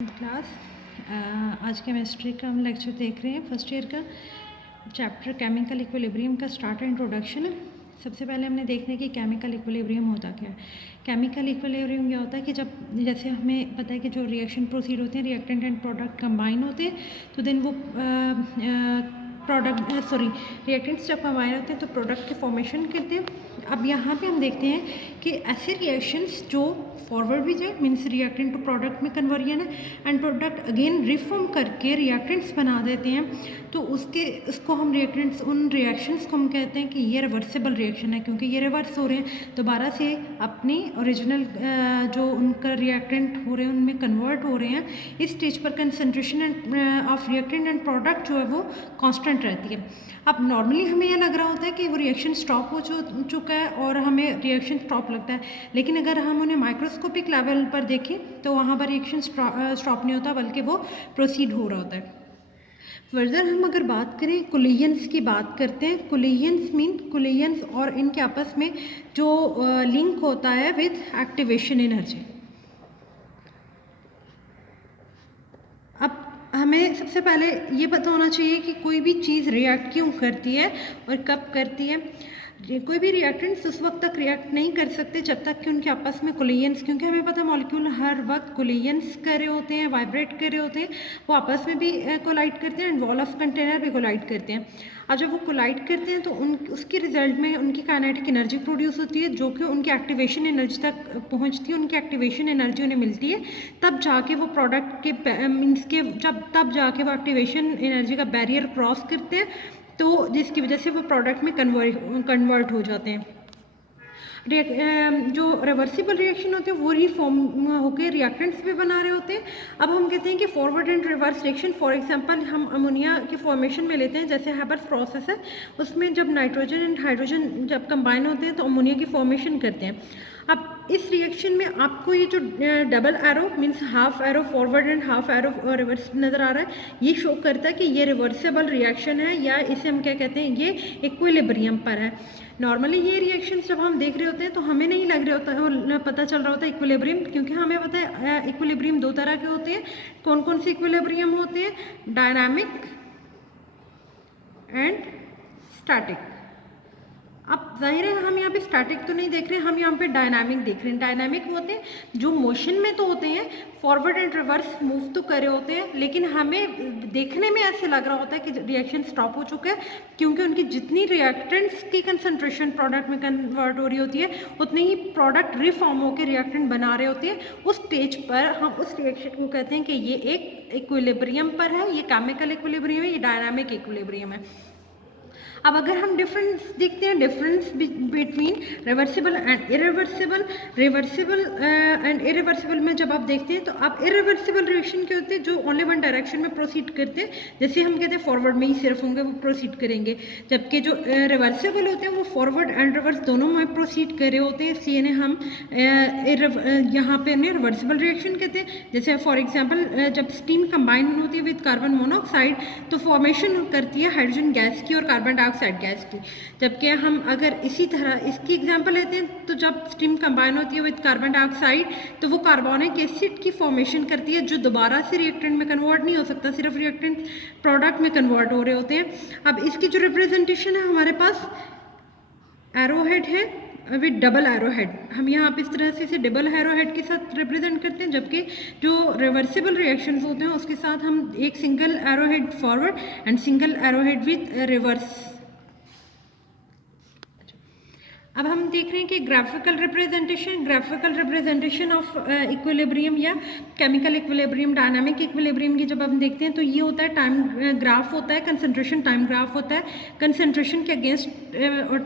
Class आज chemistry का हम लेक्चर देख रहे हैं फर्स्ट ईयर का चैप्टर केमिकल इक्विलिब्रियम का स्टार्ट इंट्रोडक्शन है। सबसे पहले हमने देखना है कि केमिकल इक्विलिब्रियम होता क्या है। केमिकल इक्विलिब्रियम ये होता है कि जब जैसे हमें पता है कि जो रिएक्शन प्रोसीड होते हैं रिएक्टेंट एंड प्रोडक्ट कंबाइन होते हैं तो देन वो रिएक्टेंट्स जब कंबाइन होते हैं तो प्रोडक्ट के फॉर्मेशन करते हैं। अब यहाँ पे हम देखते हैं कि ऐसे रिएक्शंस जो फॉरवर्ड भी जाए मीन्स रिएक्टेंट टू प्रोडक्ट में कन्वर्जन है एंड प्रोडक्ट अगेन रिफॉर्म करके रिएक्टेंट्स बना देते हैं तो उसको हम रिएक्टेंट्स उन रिएक्शंस को हम कहते हैं कि ये रिवर्सिबल रिएक्शन है क्योंकि ये रिवर्स हो रहे हैं दोबारा से अपनी ओरिजिनल जो उनका रिएक्टेंट हो रहे हैं उनमें कन्वर्ट हो रहे हैं। इस स्टेज पर concentration of reactant and product जो है वो कांस्टेंट रहती है। अब नॉर्मली हमें यह लग रहा होता है कि वो रिएक्शन स्टॉप हो चुका है और हमें रिएक्शन स्टॉप लगता है, लेकिन अगर हम उन्हें माइक्रोस्कोपिक लेवल पर देखें तो वहाँ पर रिएक्शन स्टॉप नहीं होता बल्कि वो प्रोसीड हो रहा होता है। फर्दर हम अगर बात करें कोलिजन्स की बात करते हैं। कोलिजन्स और इनके आपस में जो लिंक होता है विद एक्टिवेशन एनर्जी। अब हमें सबसे पहले ये पता होना चाहिए कि कोई भी चीज़ रिएक्ट क्यों करती है और कब करती है। कोई भी रिएक्टेंट्स उस वक्त तक रिएक्ट नहीं कर सकते जब तक कि उनके आपस में कोलिजन्स, क्योंकि हमें पता है मॉलिक्यूल हर वक्त कोलिजन्स कर रहे होते हैं, वाइब्रेट कर रहे होते हैं, वो आपस में भी कोलाइड करते हैं एंड वॉल ऑफ कंटेनर भी कोलाइड करते हैं। अब जब वो कोलाइड करते हैं तो उसके रिजल्ट में उनकी काइनेटिक एनर्जी प्रोड्यूस होती है जो कि उनकी एक्टिवेशन एनर्जी तक पहुंचती है। उनकी एक्टिवेशन एनर्जी उन्हें मिलती है तब जाके वो प्रोडक्ट के मीन्स के तब जाके वो एक्टिवेशन एनर्जी का बैरियर क्रॉस करते हैं तो जिसकी वजह से वो प्रोडक्ट में कन्वर्ट हो जाते हैं। जो रिवर्सिबल रिएक्शन होते हैं वो रिफॉर्म होकर रिएक्टेंट्स भी बना रहे होते हैं। अब हम कहते हैं कि forward and reverse reaction, for example हम अमोनिया के फॉर्मेशन में लेते हैं, जैसे हैबर्स प्रोसेस है उसमें जब नाइट्रोजन एंड हाइड्रोजन जब कंबाइन होते हैं तो अमोनिया की फॉर्मेशन करते हैं। अब इस रिएक्शन में आपको ये जो double arrow means half arrow forward and half arrow reverse नज़र आ रहा है, ये शो करता है कि ये रिवर्सिबल रिएक्शन है या इसे हम क्या कहते हैं, ये इक्विलिब्रियम पर है। नॉर्मली ये रिएक्शंस जब हम देख रहे होते हैं तो हमें नहीं लग रहा होता, पता चल रहा होता है इक्विलिब्रियम, क्योंकि हमें पता है इक्विलिब्रियम दो तरह के होते हैं। कौन कौन से इक्विलिब्रियम होते हैं? Dynamic and static. अब जाहिर है हम यहाँ पे स्टैटिक तो नहीं देख रहे हैं, हम यहाँ पे डायनामिक देख रहे हैं। डायनामिक होते हैं जो मोशन में तो होते हैं, फॉरवर्ड एंड रिवर्स मूव तो करे होते हैं, लेकिन हमें देखने में ऐसे लग रहा होता है कि रिएक्शन स्टॉप हो चुका है क्योंकि उनकी जितनी रिएक्टेंट्स की कंसंट्रेशन प्रोडक्ट में कन्वर्ट हो रही होती है उतनी ही प्रोडक्ट रिफॉर्म होकर रिएक्टेंट बना रहे होते हैं। उस स्टेज पर हम उस रिएक्शन को कहते हैं कि ये एक इक्विलिब्रियम पर है, ये केमिकल इक्विलिब्रियम है, ये डायनामिक इक्विलिब्रियम है। अब अगर हम डिफरेंस देखते हैं, difference between reversible and irreversible, reversible and irreversible में जब आप देखते हैं तो आप इरिवर्सिबल रिएक्शन के होते हैं जो ओनली वन डायरेक्शन में प्रोसीड करते हैं, जैसे हम कहते हैं फॉरवर्ड में ही सिर्फ होंगे वो प्रोसीड करेंगे, जबकि जो रिवर्सिबल होते हैं वो फॉरवर्ड एंड रिवर्स दोनों में प्रोसीड कर रहे होते हैं, इसलिए इन्हें हम यहाँ पे उन्हें रिवर्सिबल रिएक्शन कहते हैं। जैसे फॉर एग्जाम्पल जब स्टीम कंबाइन होती है विद कार्बन मोनोऑक्साइड तो फॉर्मेशन करती है हाइड्रोजन गैस की और कार्बन डाइऑक्साइड गैस की, जबकि हम अगर इसी तरह इसकी एग्जांपल लेते हैं तो जब स्टीम कंबाइन होती है विद कार्बन डाइऑक्साइड तो वो कार्बोनिक एसिड की फॉर्मेशन करती है जो दोबारा से रिएक्टेंट में कन्वर्ट नहीं हो सकता, सिर्फ रिएक्टेंट प्रोडक्ट में कन्वर्ट हो रहे होते हैं। अब इसकी जो रिप्रेजेंटेशन है हमारे पास एरोहेड है विद डबल एरोहेड, हम यहाँ पे इस तरह से इसे डबल एरोहेड के साथ रिप्रेजेंट करते हैं, जबकि जो रिवर्सिबल रिएक्शंस होते हैं उसके साथ हम एक single arrowhead forward and single arrowhead with reverse. अब हम देख रहे हैं कि ग्राफिकल रिप्रेजेंटेशन ऑफ इक्विलिब्रियम या केमिकल इक्विलिब्रियम, डायनामिक इक्विलिब्रियम की जब हम देखते हैं तो ये होता है टाइम ग्राफ होता है, कंसंट्रेशन टाइम ग्राफ होता है, कंसंट्रेशन के अगेंस्ट और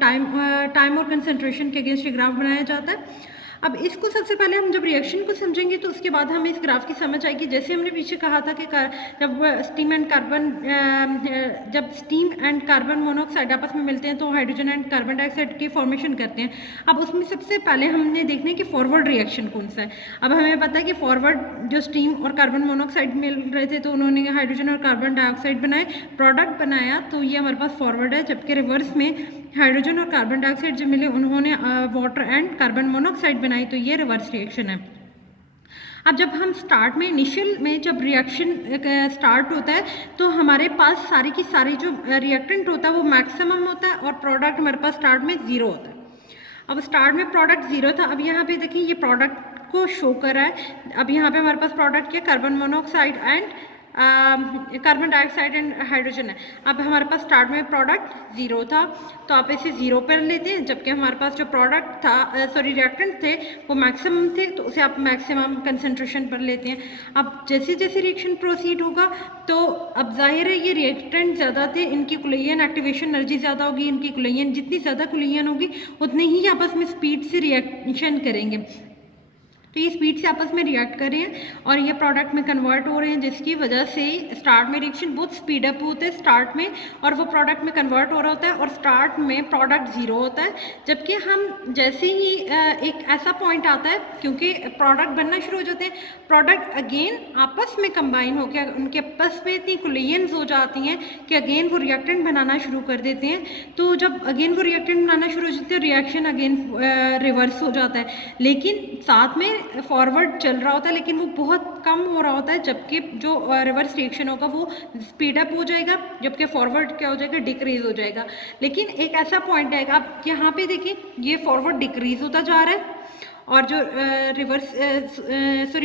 टाइम और कंसंट्रेशन के अगेंस्ट ये ग्राफ बनाया जाता है। अब इसको सबसे पहले हम जब रिएक्शन को समझेंगे तो उसके बाद हमें इस ग्राफ की समझ आएगी। जैसे हमने पीछे कहा था कि जब स्टीम एंड कार्बन मोनोऑक्साइड आपस में मिलते हैं तो हाइड्रोजन एंड कार्बन डाइऑक्साइड की फॉर्मेशन करते हैं। अब उसमें सबसे पहले हमने देखना है कि फॉरवर्ड रिएक्शन कौन सा है। अब हमें पता है कि फॉरवर्ड जो स्टीम और कार्बन मोनोऑक्साइड मिल रहे थे तो उन्होंने हाइड्रोजन और कार्बन डाइऑक्साइड बनाए, प्रोडक्ट बनाया, तो ये हमारे पास फॉरवर्ड है, जबकि रिवर्स में हाइड्रोजन और कार्बन डाइऑक्साइड जो मिले उन्होंने वाटर एंड कार्बन मोनोऑक्साइड बनाई, तो ये रिवर्स रिएक्शन है। अब जब हम स्टार्ट में इनिशियल में जब रिएक्शन स्टार्ट होता है तो हमारे पास सारी की सारी जो रिएक्टेंट होता है वो मैक्सिमम होता है और प्रोडक्ट हमारे पास स्टार्ट में ज़ीरो होता है। अब स्टार्ट में प्रोडक्ट ज़ीरो था, अब यहाँ पे देखिए ये प्रोडक्ट को शो कर रहा है। अब यहाँ पे हमारे पास प्रोडक्ट क्या, carbon monoxide and carbon dioxide and hydrogen है। अब हमारे पास स्टार्ट में प्रोडक्ट ज़ीरो था तो आप इसे ज़ीरो पर लेते हैं, जबकि हमारे पास जो प्रोडक्ट था सॉरी रिएक्टेंट थे वो मैक्सिमम थे तो उसे आप मैक्सिमम कंसंट्रेशन पर लेते हैं। अब जैसे जैसे रिएक्शन प्रोसीड होगा तो अब जाहिर है ये रिएक्टेंट ज़्यादा थे, इनकी कुलियन एक्टिवेशन एनर्जी ज़्यादा होगी, इनकी कुलियन जितनी ज़्यादा कुलियन होगी उतनी ही आपस में स्पीड से रिएक्शन करेंगे। तो ये स्पीड से आपस में रिएक्ट कर रहे हैं और ये प्रोडक्ट में कन्वर्ट हो रहे हैं, जिसकी वजह से स्टार्ट में रिएक्शन बहुत स्पीड अप होते हैं स्टार्ट में और वो प्रोडक्ट में कन्वर्ट हो रहा होता है और स्टार्ट में प्रोडक्ट ज़ीरो होता है। जबकि हम जैसे ही एक ऐसा पॉइंट आता है, क्योंकि प्रोडक्ट बनना शुरू हो जाते हैं, प्रोडक्ट अगेन आपस में कंबाइन होकर उनके आपस में इतनी कुलियंस हो जाती हैं कि अगेन वो रिएक्टेंट बनाना शुरू कर देते हैं। तो जब अगेन वो रिएक्टेंट बनाना शुरू हो जाते हैं रिएक्शन अगेन रिवर्स हो जाता है, लेकिन साथ में फॉरवर्ड चल रहा होता है लेकिन वो बहुत कम हो रहा होता है, जबकि जो रिवर्स रिएक्शन होगा वो स्पीड अप हो जाएगा, जबकि फॉरवर्ड क्या हो जाएगा, डिक्रीज हो जाएगा। लेकिन एक ऐसा पॉइंट आएगा, आप यहाँ पे देखिए ये फॉरवर्ड डिक्रीज होता जा रहा है और जो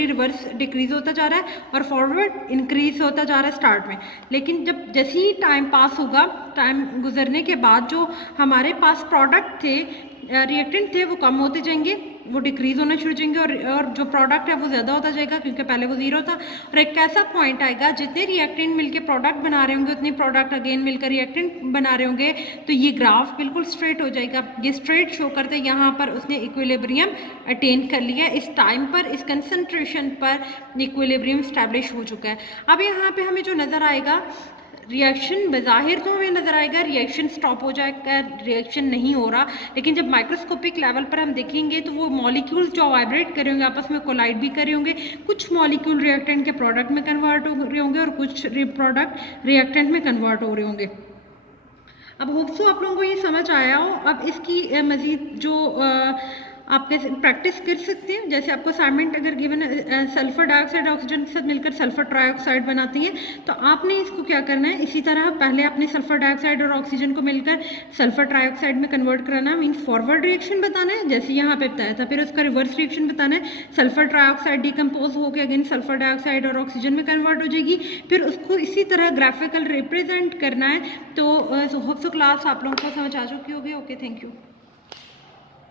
रिवर्स डिक्रीज होता जा रहा है और फॉरवर्ड इंक्रीज होता जा रहा है स्टार्ट में। लेकिन जब जैसे ही टाइम पास होगा, टाइम गुजरने के बाद जो हमारे पास प्रोडक्ट थे, रिएक्टेंट थे, वो कम होते जाएंगे, वो डिक्रीज होना शुरू हो जाएंगे और जो प्रोडक्ट है वो ज़्यादा होता जाएगा क्योंकि पहले वो ज़ीरो था। और एक ऐसा पॉइंट आएगा जितने रिएक्टेंट मिलकर प्रोडक्ट बना रहे होंगे उतने प्रोडक्ट अगेन मिलकर रिएक्टेंट बना रहे होंगे, तो ये ग्राफ बिल्कुल स्ट्रेट हो जाएगा। ये स्ट्रेट शो करते हैं यहाँ पर उसने इक्विलिब्रियम अटेन कर लिया, इस टाइम पर इस कंसंट्रेशन पर इक्विलिब्रियम स्टैब्लिश हो चुका है। अब यहाँ पे हमें जो नज़र आएगा रिएक्शन बज़ाहिर तो हमें नज़र आएगा रिएक्शन स्टॉप हो जाएगा, रिएक्शन नहीं हो रहा, लेकिन जब माइक्रोस्कोपिक लेवल पर हम देखेंगे तो वो मॉलिक्यूल्स जो वाइब्रेट कर रहे होंगे आपस में कोलाइड भी कर रहे होंगे। कुछ मॉलिक्यूल रिएक्टेंट के प्रोडक्ट में कन्वर्ट हो रहे होंगे और कुछ प्रोडक्ट रिएक्टेंट में कन्वर्ट हो रहे होंगे। अब होप सो आप लोगों को ये समझ आया हो। अब इसकी मज़ीद जो आप कैसे प्रैक्टिस कर सकते हैं, जैसे आपको असाइनमेंट अगर गिवन सल्फर डाइऑक्साइड ऑक्सीजन के साथ मिलकर सल्फर ट्राइऑक्साइड बनाती है तो आपने इसको क्या करना है, इसी तरह पहले अपने सल्फर डाइऑक्साइड और ऑक्सीजन को मिलकर सल्फर ट्राइऑक्साइड में कन्वर्ट कराना है, मीन्स फॉरवर्ड रिएक्शन बताना है जैसे यहाँ पे बताया था। फिर उसका रिवर्स रिएक्शन बताना है, सल्फर ट्राइऑक्साइड डिकम्पोज होकर अगेन सल्फर डाइऑक्साइड और ऑक्सीजन में कन्वर्ट हो जाएगी, फिर उसको इसी तरह ग्राफिकल रिप्रेजेंट करना है। तो होप सो क्लास आप लोगों को समझ आ चुकी होगी। Okay, thank you.